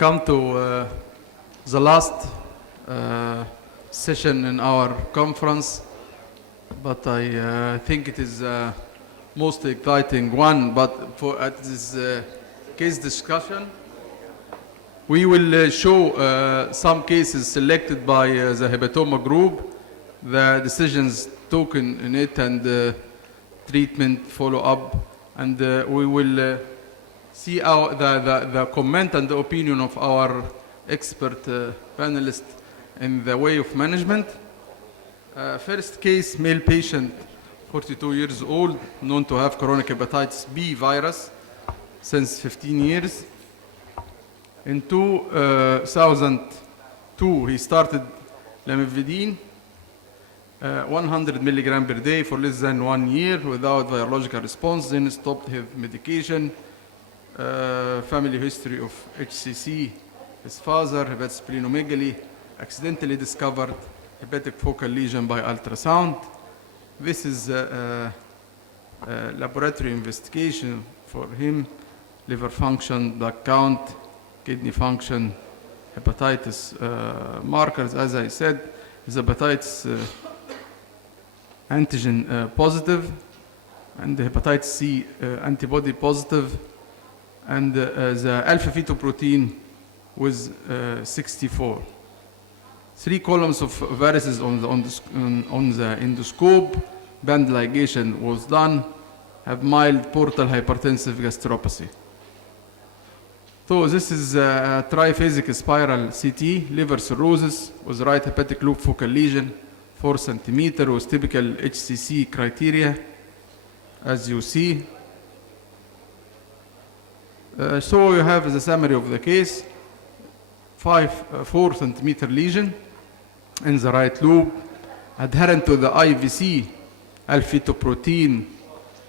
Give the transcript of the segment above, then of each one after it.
come to the last session in our conference, but I think it is most exciting one. But for at this case discussion, we will show some cases selected by the Hepatoma group, the decisions taken in it, and treatment follow-up, and we will see the comment and the opinion of our expert panelists in the way of management. First case, male patient, 42 years old, known to have chronic hepatitis B virus since 15 years. In 2002, he started lamivudine, 100 milligram per day for less than 1 year without virological response, then stopped his medication. Family history of HCC, his father, hepatosplenomegaly, accidentally discovered hepatic focal lesion by ultrasound. This is a laboratory investigation for him: liver function, blood count, kidney function, hepatitis markers. As I said, his hepatitis antigen positive, and the hepatitis C antibody positive, and the alpha-fetoprotein was 64. 3 columns of varices on the endoscope. Band ligation was done. Have mild portal hypertensive gastropathy. So this is a triphasic spiral CT, liver cirrhosis with right hepatic loop focal lesion, 4 centimeter, with typical HCC criteria, as you see. So you have the summary of the case: 4 centimeter lesion in the right loop, adherent to the IVC, alpha-fetoprotein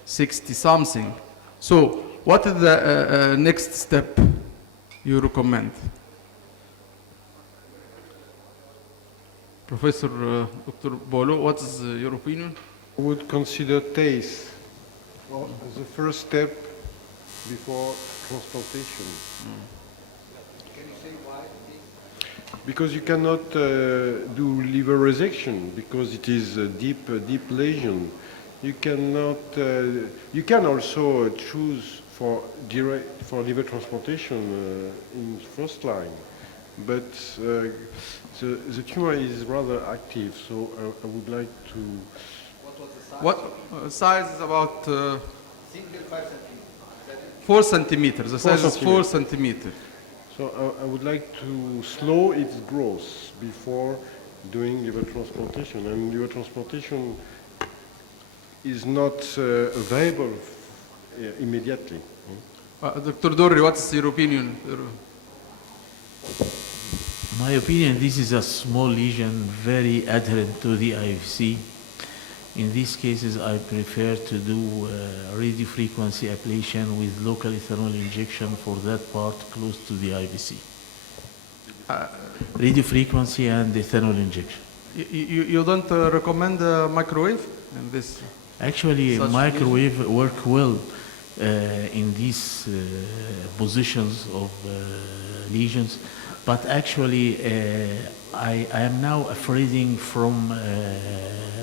60 something. So what is the next step you recommend? Professor Dr. Bolo, what is your opinion? I would consider TACE as the first step before transplantation. Can you say why? Because you cannot do liver resection because it is a deep lesion. You cannot. You can also choose for liver transplantation in first line, but the tumor is rather active. So I would like to. What was the size? What size is about Single 5 centimeters. 4 centimeters. The size is 4 centimeters. So I would like to slow its growth before doing liver transplantation. And liver transplantation is not available immediately. Dr. Dorri, what is your opinion? My opinion, this is a small lesion, very adherent to the IFC. In these cases, I prefer to do radiofrequency ablation with local ethanol injection for that part close to the IVC. Radiofrequency and ethanol injection. You don't recommend microwave in this? Actually, microwave work well in these positions of lesions, but actually I am now afraid from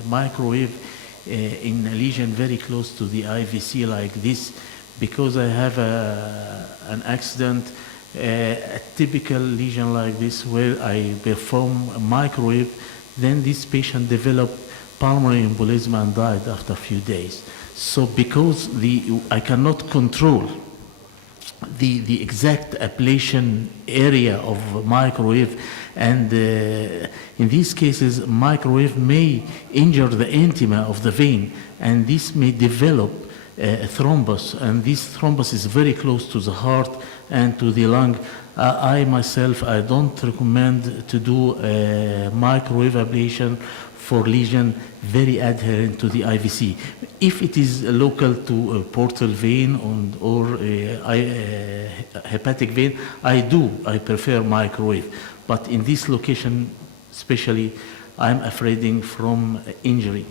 microwave in a lesion very close to the IVC like this, because I have an accident, a typical lesion like this where I perform a microwave, then this patient developed pulmonary embolism and died after a few days. So because I cannot control the exact ablation area of microwave, and in these cases microwave may injure the intima of the vein, and this may develop a thrombus, and this thrombus is very close to the heart and to the lung. I myself, I don't recommend to do a microwave ablation for lesion very adherent to the IVC. If it is local to a portal vein or hepatic vein, I prefer microwave. But in this location, especially, I'm afraid from injury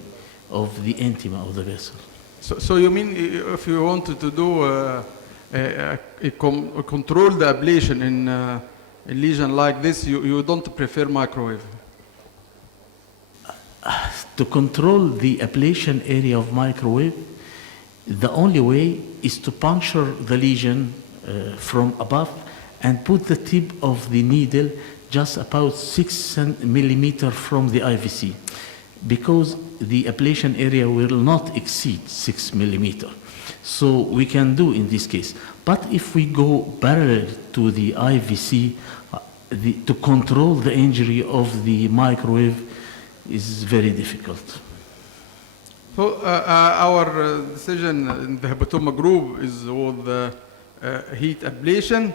of the intima of the vessel. So you mean if you wanted to do a controlled ablation in a lesion like this, you don't prefer microwave? To control the ablation area of microwave, the only way is to puncture the lesion from above and put the tip of the needle just about 6 millimeter from the IVC, because the ablation area will not exceed 6 millimeter. So we can do in this case. But if we go parallel to the IVC, to control the injury of the microwave is very difficult. So our decision in the hepatoma group is with the heat ablation.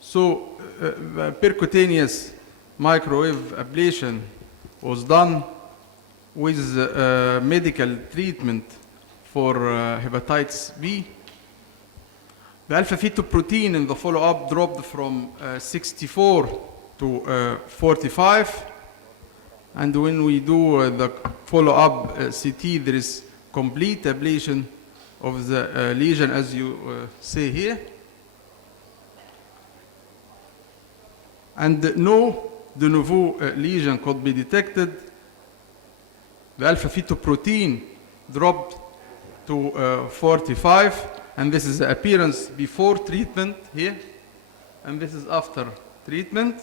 So the percutaneous microwave ablation was done with medical treatment for hepatitis B. The alpha-fetoprotein in the follow-up dropped from 64 to 45. And when we do the follow-up CT, there is complete ablation of the lesion, as you see here. And no de novo lesion could be detected. The alpha-fetoprotein dropped to 45, and this is the appearance before treatment here, and this is after treatment.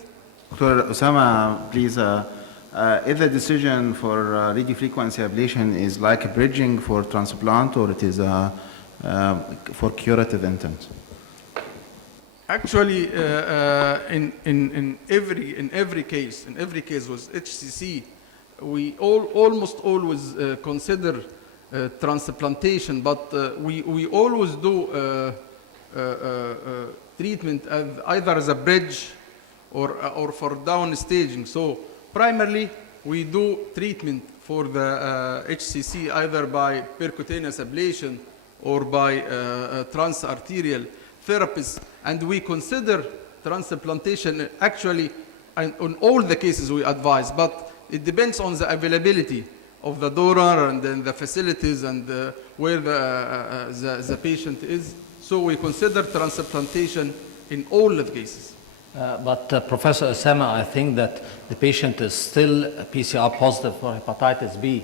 Dr. Osama, please, if the decision for radiofrequency ablation is like a bridging for transplant, or it is for curative intent? Actually, in every case with HCC, we almost always consider transplantation, but we always do treatment either as a bridge or for down staging. So primarily we do treatment for the HCC either by percutaneous ablation or by transarterial therapies, and we consider transplantation actually on all the cases we advise, but it depends on the availability of the donor and then the facilities and where the patient is. So we consider transplantation in all the cases. But Professor Osama, I think that the patient is still PCR positive for hepatitis B.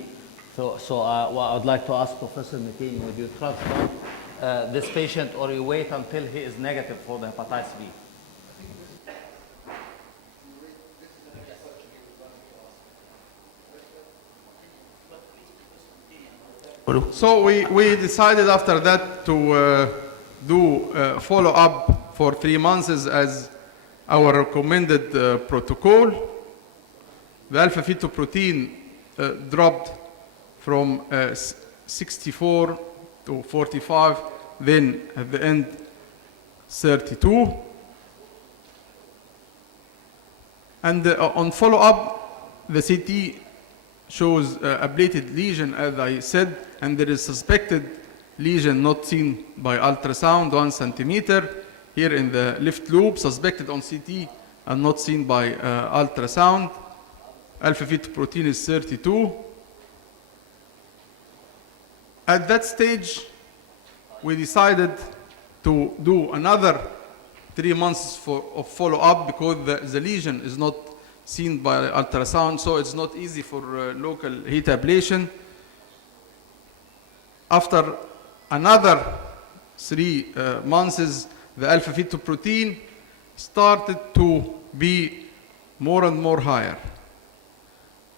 So I would like to ask Professor Metin, would you transplant this patient, or you wait until he is negative for the hepatitis B? So we decided after that to do follow-up for 3 months as our recommended protocol. The alpha-fetoprotein dropped from 64 to 45, then at the end 32. And on follow-up, the CT shows ablated lesion, as I said, and there is suspected lesion not seen by ultrasound, 1 centimeter, here in the left lobe, suspected on CT and not seen by ultrasound. Alpha-fetoprotein is 32. At that stage, we decided to do another 3 months of follow-up because the lesion is not seen by ultrasound, so it's not easy for local heat ablation. After another 3 months, the alpha-fetoprotein started to be more and more higher.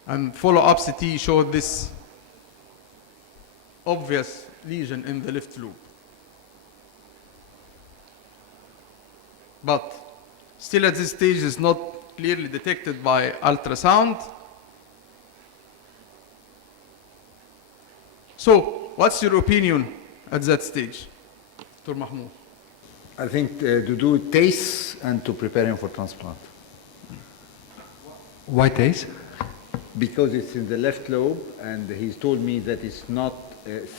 And follow-up CT showed this obvious lesion in the left lobe. But still at this stage is not clearly detected by ultrasound. So, what's your opinion at that stage, Dr. Mahmoud? I think to do TACE and to prepare him for transplant. Why TACE? Because it's in the left lobe, and he's told me that it's not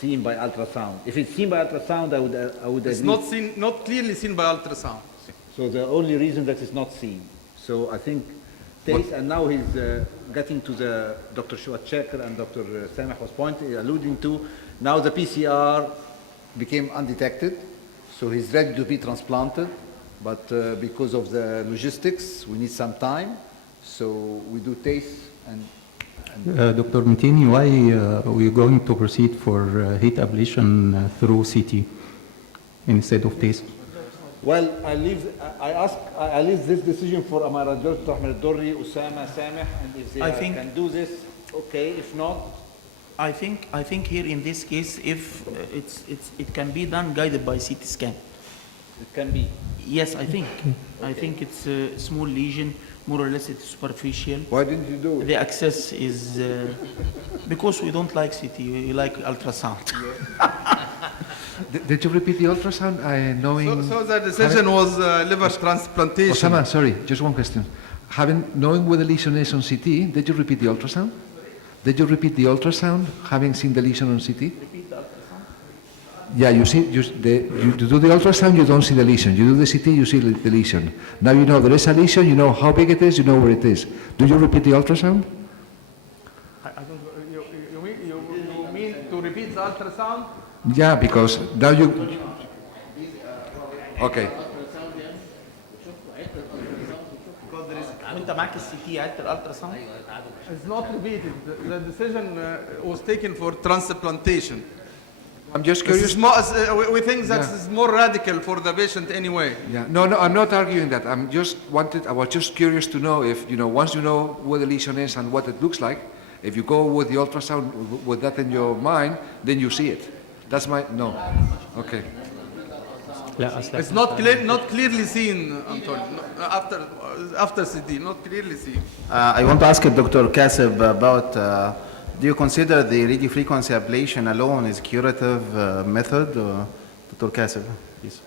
seen by ultrasound. If it's seen by ultrasound, I would It's agree. not clearly seen by ultrasound. So the only reason that it's not seen. So I think TACE, and now he's getting to the Dr. Shuat and Dr. Sameh was alluding to. Now the PCR became undetected, so he's ready to be transplanted. But because of the logistics, we need some time. So we do taste and Dr. Mitini, why we are going to proceed for heat ablation through CT instead of TACE? well, I leave this decision for Amara Dr. Ahmed Dorri, Osama, Sameh, and if they can do this, okay. If not, I think here in this case, if it can be done guided by CT scan. it can be. Yes, I think. I think it's a small lesion, more or less it's superficial. Why didn't you do it? The access is because we don't like CT, we like ultrasound. Did you repeat the ultrasound? So the decision was liver transplantation. Osama, sorry, just one question. Knowing where the lesion is on CT, did you repeat the ultrasound? Did you repeat the ultrasound, having seen the lesion on CT? Repeat the ultrasound. Yeah, you do the ultrasound, you don't see the lesion. You do the CT, you see the lesion. Now you know there is a lesion, you know how big it is, you know where it is. Do you repeat the ultrasound? I don't, you mean to repeat the ultrasound? Yeah, because now you... Okay. انت معاك الCT عدت الالتراساوند. It's not repeated. The decision was taken for transplantation. I'm just This curious. is more, we think that Yeah. is more radical for the patient anyway. Yeah, no, I'm not arguing that. I was just curious to know if, once you know where the lesion is and what it looks like, if you go with the ultrasound with that in your mind, then you see it. That's no. Okay. It's not clearly seen, Antonio. No, after CT, not clearly seen. I want to ask Dr. Kasib about, do you consider the radiofrequency ablation alone is curative method? Dr. Kasib, please.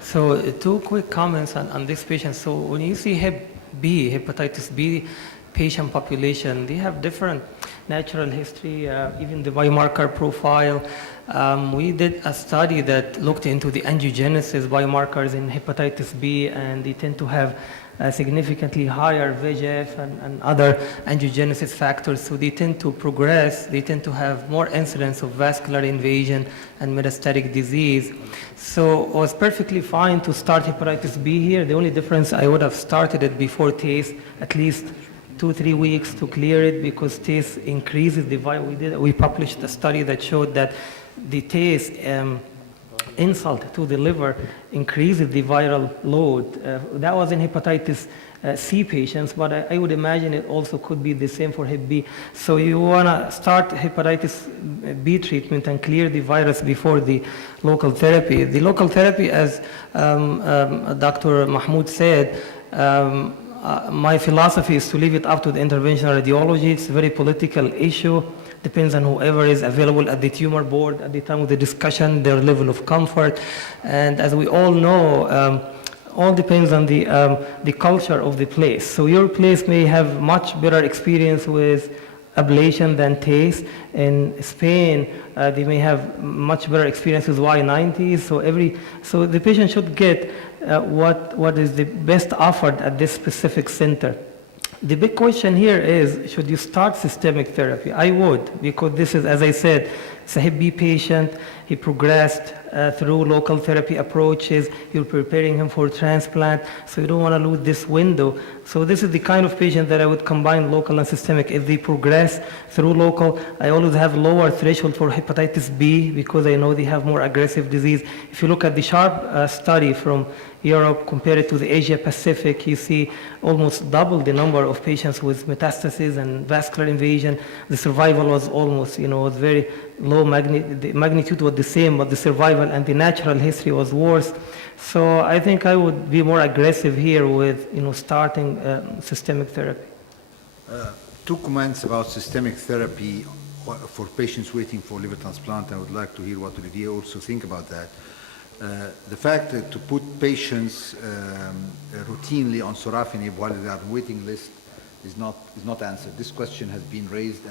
So two quick comments on this patient. So when you see Hep B, hepatitis B patient population, they have different natural history, even the biomarker profile. We did a study that looked into the angiogenesis biomarkers in hepatitis B, and they tend to have significantly higher VEGF and other angiogenesis factors. So they tend to progress, they tend to have more incidence of vascular invasion and metastatic disease. So it was perfectly fine to start hepatitis B here. The only difference, I would have started it before TACE, at least 2-3 weeks to clear it, because TACE increases the viral. We published a study that showed that the TACE insult to the liver increases the viral load. That was in hepatitis C patients, but I would imagine it also could be the same for Hep B. So you want to start hepatitis B treatment and clear the virus before the local therapy. The local therapy, as Dr. Mahmoud said, my philosophy is to leave it up to the interventional radiology. It's a very political issue. Depends on whoever is available at the tumor board at the time of the discussion, their level of comfort. And as we all know, all depends on the culture of the place. So your place may have much better experience with ablation than TACE. In Spain, they may have much better experience with Y90. So the patient should get what is the best offered at this specific center. The big question here is, should you start systemic therapy? I would, because this is, as I said, it's a Hep B patient. He progressed through local therapy approaches. You're preparing him for transplant, so you don't want to lose this window. So this is the kind of patient that I would combine local and systemic. If they progress through local, I always have lower threshold for hepatitis B because I know they have more aggressive disease. If you look at the SHARP study from Europe compared to the Asia Pacific, you see almost double the number of patients with metastasis and vascular invasion. The survival was almost, was very low. The magnitude was the same, but the survival and the natural history was worse. So I think I would be more aggressive here with, starting systemic therapy. Two comments about systemic therapy for patients waiting for liver transplant. I would like to hear what Olivier also think about that. The fact that to put patients routinely on sorafenib while they are on waiting list is not answered. This question has been raised,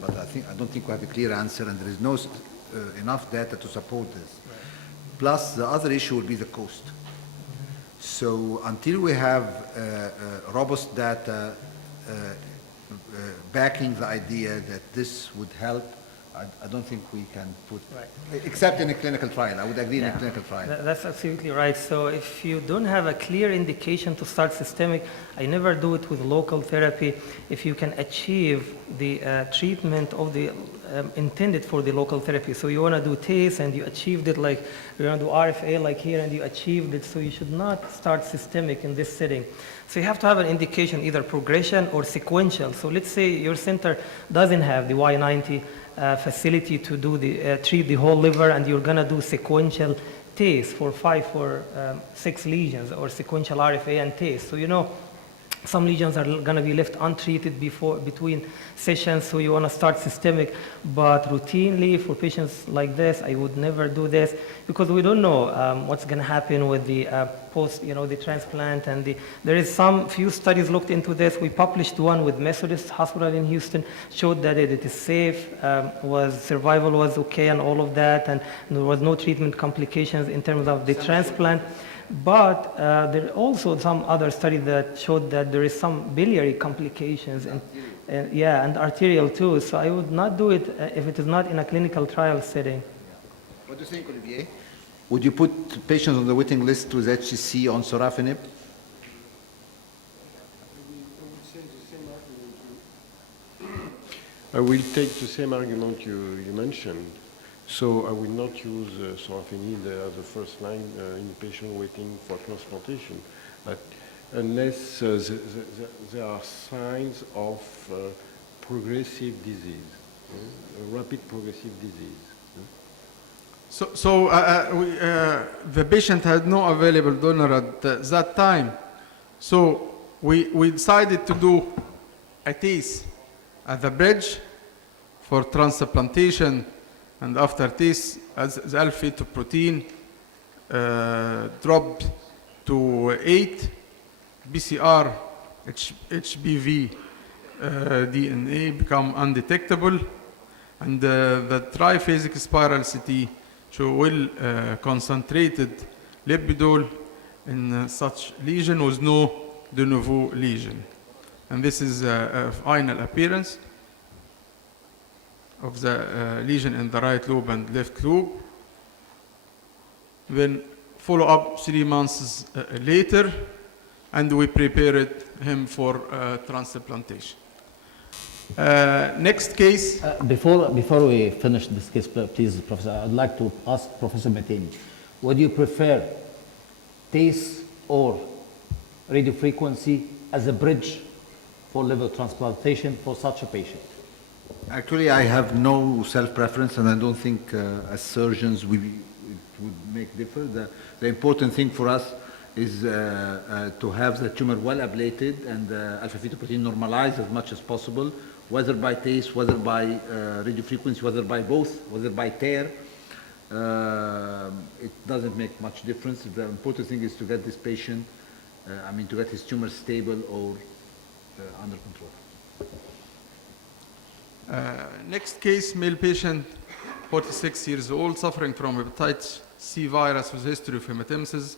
but I don't think we have a clear answer, and there is no enough data to support this. Right. Plus, the other issue will be the cost. So until we have robust data backing the idea that this would help, I don't think we can put, Right. except in a clinical trial. I would agree in a Yeah. clinical trial. That's absolutely right. So if you don't have a clear indication to start systemic, I never do it with local therapy. If you can achieve the treatment of the intended for the local therapy. So you want to do TACE and you achieved it, like you want to do RFA like here and you achieved it. So you should not start systemic in this setting. So you have to have an indication, either progression or sequential. So let's say your center doesn't have the Y90 facility to do the treat the whole liver, and you're gonna do sequential TACE for 5 or 6 lesions, or sequential RFA and TACE. So you know some lesions are gonna be left untreated between sessions, so you wanna start systemic. But routinely for patients like this, I would never do this, because we don't know what's gonna happen with the post, the transplant. And there is some few studies looked into this. We published one with Methodist Hospital in Houston, showed that it is safe, survival was okay and all of that, and there was no treatment complications in terms of the transplant. But there are also some other studies that showed that there is some biliary complications and arterial too. So I would not do it if it is not in a clinical trial setting. What do you think, Olivier? Would you put patients on the waiting list with HCC on sorafenib? I will take the same argument you mentioned. So I will not use sorafenib as the first line in patient waiting for transplantation, but unless there are signs of progressive disease, rapid progressive disease. So the patient had no available donor at that time. So we decided to do a TACE at the bridge for transplantation. And after this, as the alpha-fetoprotein dropped to 8, BCR, HBV DNA become undetectable, and the triphasic spiral CT show well concentrated lipidol in such lesion with no de novo lesion. And this is a final appearance of the lesion in the right lobe and left lobe. Then follow up 3 months later, and we prepared him for transplantation. Next case. Before we finish this case, please, Professor, I'd like to ask Professor Meteni, would you prefer TACE or radiofrequency as a bridge for liver transplantation for such a patient? Actually, I have no self-preference, and I don't think as surgeons it would make difference. The important thing for us is to have the tumor well ablated and alpha-fetoprotein normalized as much as possible, whether by TACE, whether by radiofrequency, whether by both, whether by TARE. It doesn't make much difference. The important thing is to get this patient, to get his tumor stable or under control. Next case, male patient, 46 years old, suffering from hepatitis C virus with history of hematemesis,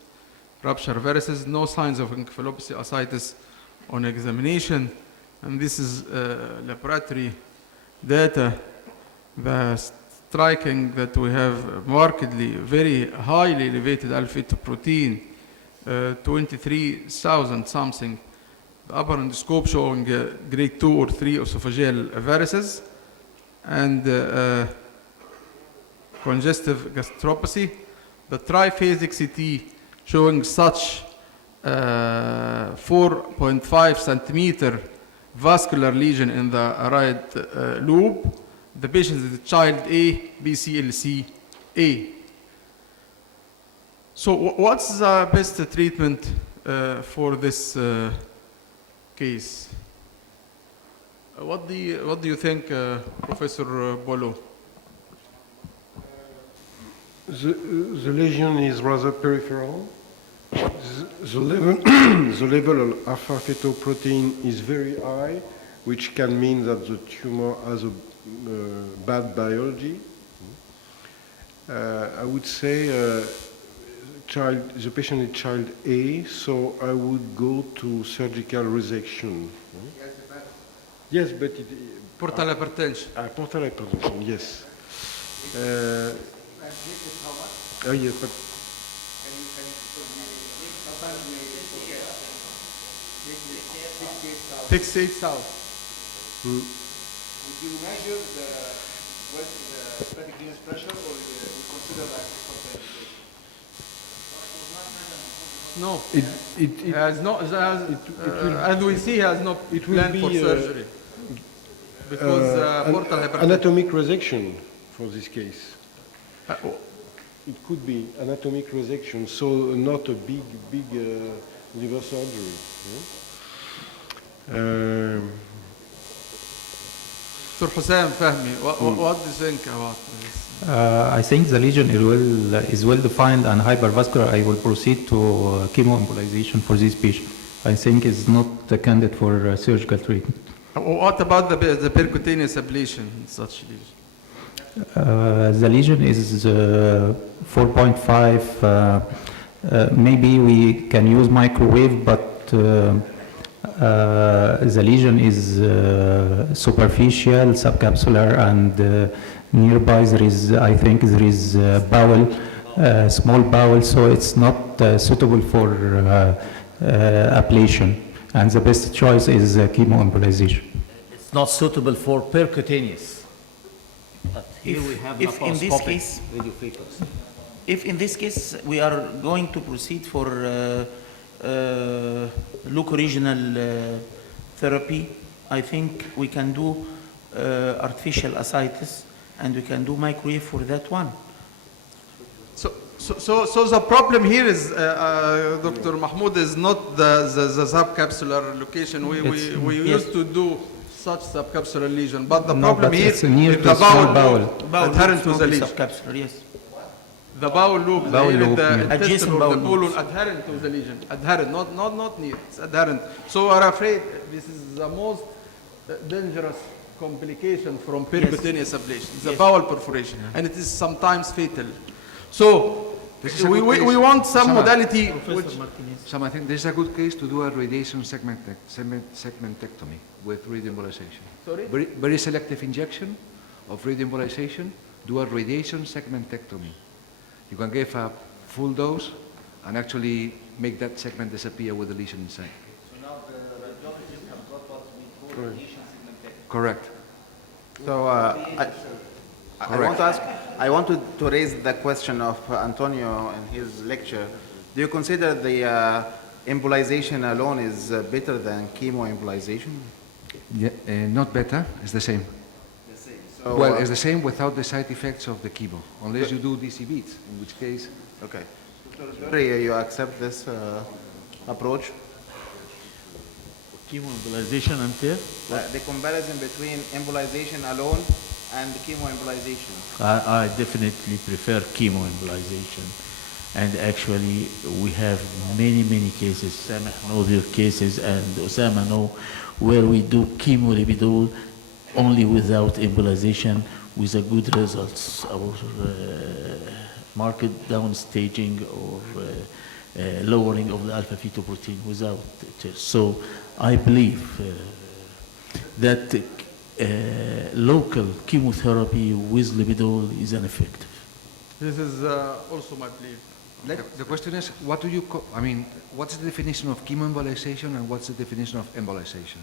rupture varices, no signs of encephalopathy, ascites on examination. And this is laboratory data. The striking that we have markedly, very highly elevated alpha-fetoprotein, 23,000 something. The upper endoscope showing grade 2 or 3 esophageal varices and congestive gastropathy. The triphasic CT showing such 4.5 centimeter vascular lesion in the right lobe. The patient is child A, BCLC A. So what's the best treatment for this case? What do you think, Professor Bolo? The lesion is rather peripheral. The level of alpha-fetoprotein is very high, which can mean that the tumor has a bad biology. I would say the patient is child A, so I would go to surgical resection. Yes, but Portal hypertension. Portal hypertension, yes. Oh yes, but Fixate south. Would you measure the static venous pressure, or we consider that contraindication? No. it He has no, as we see, he has no it will plan be, for surgery. Because portal hypertension. anatomic resection for this case. Uh, It could be anatomic resection, so not a big liver surgery. Dr. Hussein Fahmi, what do you think about this? I think the lesion is well defined and hypervascular. I will proceed to chemoembolization for this patient. I think it's not a candidate for surgical treatment. What about the percutaneous ablation in such lesion? The lesion is 4.5. Maybe we can use microwave, but the lesion is superficial, subcapsular, and nearby there is, I think, there is bowel, small bowel, so it's not suitable for ablation. And the best choice is chemoembolization. It's not suitable for percutaneous. But here we have if in this laparoscopic case- radiofrequency. If in this case we are going to proceed for locoregional therapy, I think we can do artificial ascites, and we can do microwave for that one. So the problem here is, Dr. Mahmoud, is not the subcapsular location. We used to do such subcapsular lesion, but the No, problem but here it's near is to the small bowel bowel. loop adherent to the lesion. Subcapsular, yes. The bowel loop, Bowel loop, the yeah. intestine Adjacent or bowel the colon loops. adherent to the lesion. Adherent, not near, it's adherent. So we're afraid this is the most dangerous complication from percutaneous ablation, the bowel perforation, and it is sometimes fatal. So This is a we good case. we want some Osama. modality Professor which Martinez. So I think this is a good case to do a radiation segmentectomy with radioembolization. Sorry? Very selective injection of radioembolization, do a radiation segmentectomy. You can give a full dose and actually make that segment disappear with the lesion inside. So now the radiologist has got what we call radiation segmentation. Correct. So I want to raise the question of Antonio in his lecture. Do you consider the embolization alone is better than chemoembolization? Yeah, not better, it's the same. So, Well, it's the same without the side effects of the chemo, unless you do DC beats, in which case, okay. You accept this approach? Chemoembolization until? The comparison between embolization alone and chemoembolization. I definitely prefer chemoembolization. And actually, we have many cases. Sameh know their cases, and Osama know where we do chemolipidol only without embolization with a good results. Our market downstaging or lowering of the alpha-fetoprotein without test. So I believe that local chemotherapy with lipidol is ineffective. this is also my belief. the question is, what do you, what's the definition of chemoembolization and what's the definition of embolization?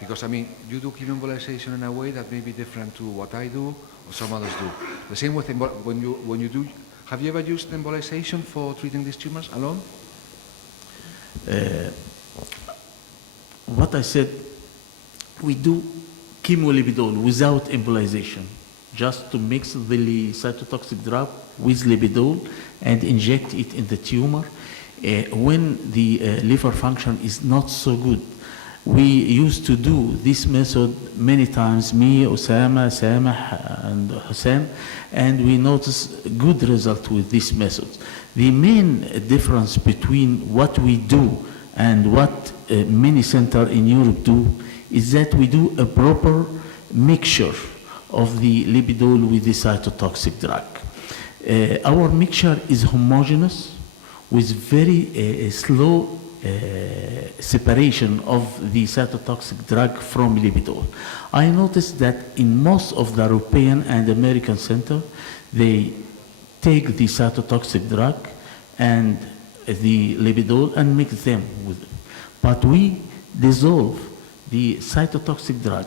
Because, you do chemoembolization in a way that may be different to what I do or some others do. The same with when you do, have you ever used embolization for treating these tumors alone? What I said, we do chemolipidol without embolization, just to mix the cytotoxic drug with lipidol and inject it in the tumor. When the liver function is not so good, we used to do this method many times, me, Osama, Sameh, and Hussein, and we noticed good result with this method. The main difference between what we do and what many centers in Europe do is that we do a proper mixture of the lipidol with the cytotoxic drug. Our mixture is homogeneous with very slow separation of the cytotoxic drug from libidol. I noticed that in most of the European and American center, they take the cytotoxic drug and the libidol and mix them with it. But we dissolve the cytotoxic drug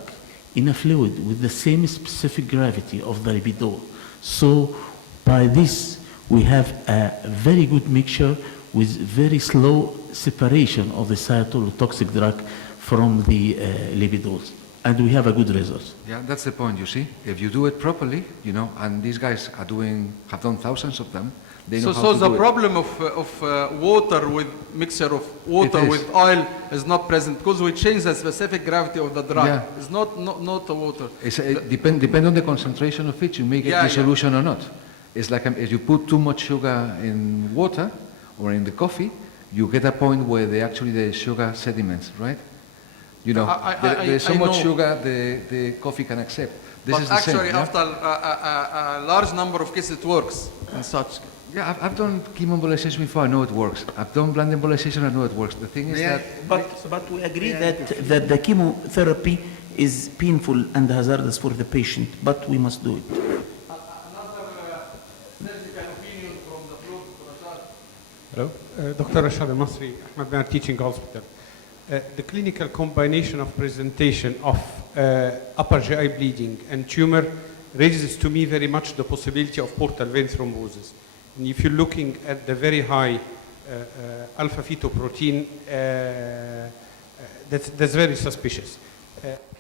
in a fluid with the same specific gravity of the libidol. So by this, we have a very good mixture with very slow separation of the cytotoxic drug from the lipidols, and we have a good result. Yeah, that's the point, you see. If you do it properly, you know, and these guys have done thousands of them, they know how So to the do it. problem of water with mixture of water It is. with oil is not present because we change the specific gravity of the drug. Yeah. It's not the water. It depend on the concentration of it, you make it Yeah, the yeah. solution or not. It's like if you put too much sugar in water or in the coffee, you get a point where the sugar sediments, right? You know, there's so I much know. sugar the coffee can accept. This But is the same, actually, yeah? after a large number of cases, it works in such. Yeah, I've done chemoembolization before, I know it works. I've done blood embolization, I know it works. The thing is that... But we agree that the chemotherapy is painful and hazardous for the patient, but we must do it. Hello, Dr. Rashad Al-Masri, Ahmed Ben Teaching Hospital. The clinical combination of presentation of upper GI bleeding and tumor raises to me very much the possibility of portal vein thrombosis. And if you're looking at the very high alpha-fetoprotein, that's very suspicious.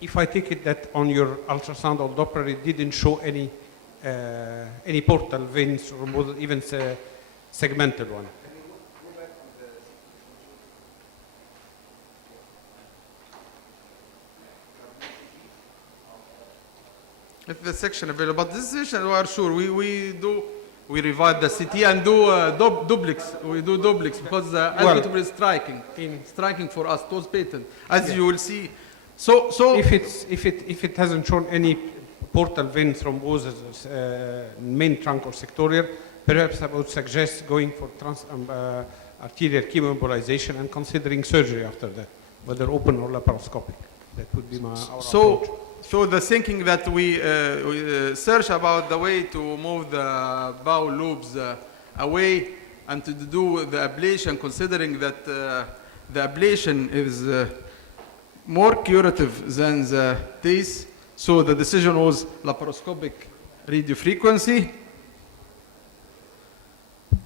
If I take it that on your ultrasound or Doppler it didn't show any portal vein thrombosis, even segmented one. If the section available, but this section we are sure we revive the CT and do duplex. We do duplex because the algorithm is striking for us. Those patent, as you will see. So if it hasn't shown any portal vein thrombosis, main trunk or sectorial, perhaps I would suggest going for arterial chemoembolization and considering surgery after that, whether open or laparoscopic. That would be our approach. So the thinking that we search about the way to move the bowel loops away and to do the ablation, considering that the ablation is more curative than the TACE. So the decision was laparoscopic radiofrequency.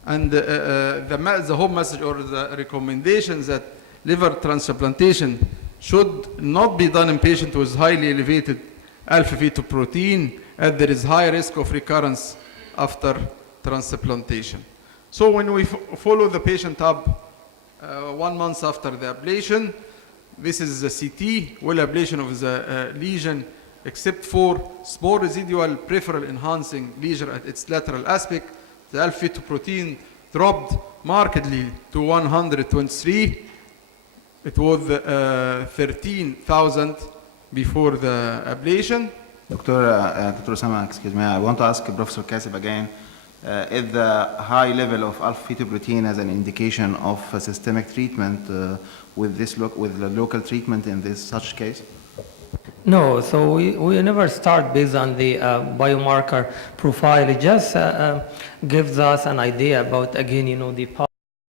And the whole message or the recommendations that liver transplantation should not be done in patients with highly elevated alpha-fetoprotein, as there is high risk of recurrence after transplantation. So when we follow the patient up 1 month after the ablation, this is the CT, well ablation of the lesion, except for small residual peripheral enhancing lesion at its lateral aspect. The alpha-fetoprotein dropped markedly to 123. It was 13,000 before the ablation. Dr. Osama, excuse me, I want to ask Professor Kasib again, is the high level of alpha-fetoprotein as an indication of systemic treatment with the local treatment in such case? No, so we never start based on the biomarker profile. It just gives us an idea about, again, the